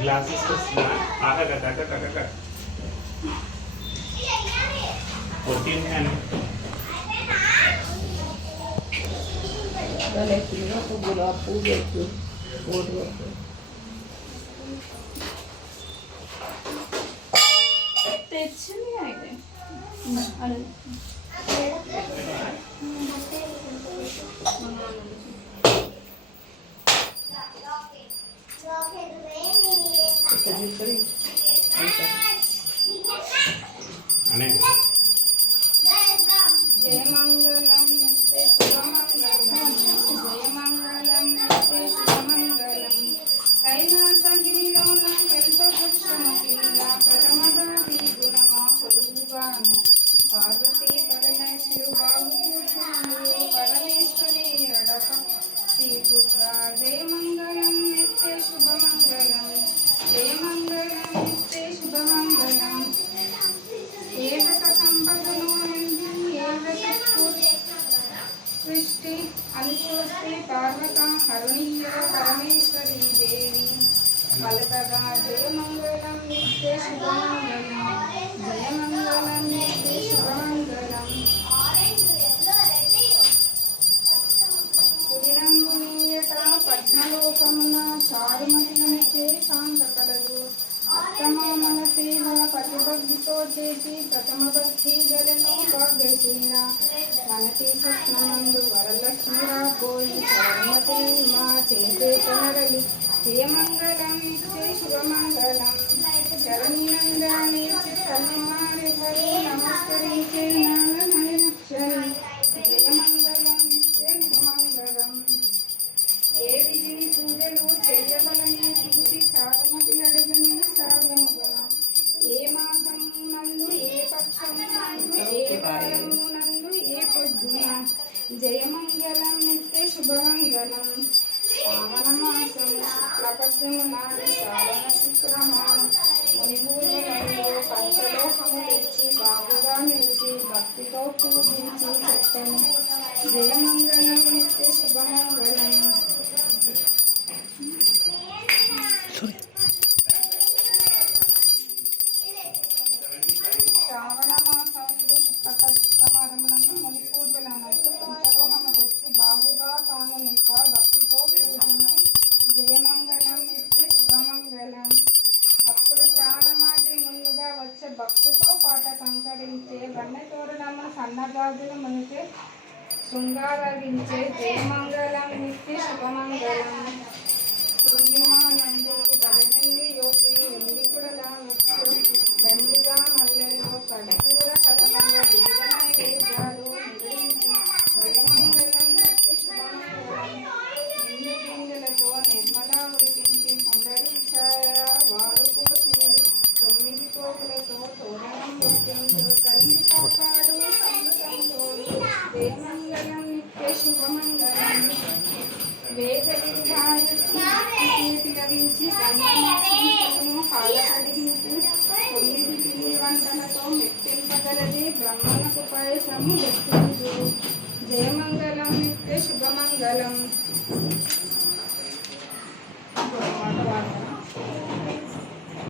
Glasses వస్తున్నా ఆగక కొట్టింది అని గులాబ్ పువ్వు పెట్టు తెచ్చింది అయితే అనే జయమంగళం నిత్య శుభమంగళం జయమంగళం నిత్య శుభమంగళం కైలాసగిరిలోన కల్పవృక్షము కింద ప్రథమదాది గుణమా కొలువుగాను పార్వతీ పరమేశ్వరు బాహుభూషణుడు పరమేశ్వరి అడప శ్రీపుత్ర జయమంగళం నిత్య శుభమంగళం జయమంగళం నిత్య శుభమంగళం ఏవక సంపదను ఏవక సృష్టి అనుసృష్టి పార్వత హరుణీయ పరమేశ్వరి దేవి పలకగా జయమంగళం నిత్య శుభమంగళం జయమంగళం నిత్య శుభమంగళం కుడినంగునీయట పద్మలోకమున చారుమతినిచే శాంత కలదు అత్తమామల సేవ పతిభక్తితో చేసి ప్రథమ భక్తి గలను భాగ్యశీల మనసి స్వప్నమందు వరలక్ష్మి రాబోయి సర్వమతి మా చేసే కనరలి జయమంగళం నిత్య శుభమంగళం శరణినందాని తల్లి మారి హరి నమస్కరించే నాగనక్షరి జయమంగళం నిత్య శుభమంగళం ఏ విధిని పూజలు చెయ్యవలని చూసి చారుమతి అడగని సాగముగన ఏ మాసమునందు ఏ పక్షమునందు ఏ వారమునందు ఏ పొద్దున జయమంగళం నిత్య శుభమంగళం శ్రావణ మాసము శుక్లపక్షము నాడు శ్రావణ శుక్రమానం మునిపూర్వలలో పంచలోహము తెచ్చి బాగుగా నిలిచి భక్తితో పూజించి చెప్పను జయమంగళం నిత్య శుభమంగళం శ్రావణ మాసంలో శుక్లపక్షమానమునందు మునిపూర్వలనందు పంచలోహము తెచ్చి బాగుగా తాను నిక భక్తితో పూజించి జయమంగళం నిత్య శుభమంగళం అప్పుడు శ్రావణమాసి ముందుగా వచ్చే భక్తితో పాట సంకరించే వన్నెతోరణము సన్నగాజులు మునిపే శృంగారగించే జయమంగళం నిత్య శుభమంగళం పూర్ణిమానంది బలనంది యోగి ఎండికుడల వచ్చు దండిగా మల్లెలో కడిచూర కలమలో వీరమై వేదాలు నిగురించి జయమంగళం నిత్య శుభమంగళం నిండు గింజలతో నిర్మలా ఉడికించి పుండరీక్షాయ వారు కోసింది 9 పోగులతో తోరణం పుట్టించు తల్లి కాపాడు సంగతంతో జయమంగళం నిత్య శుభమంగళం వేద విధాయించి గంగము హాల కడిగించు 9 పిండి వంటలతో మెప్పింపగలది బ్రహ్మణకు పాయసము దక్కించు జయమంగళం నిత్య శుభమంగళం.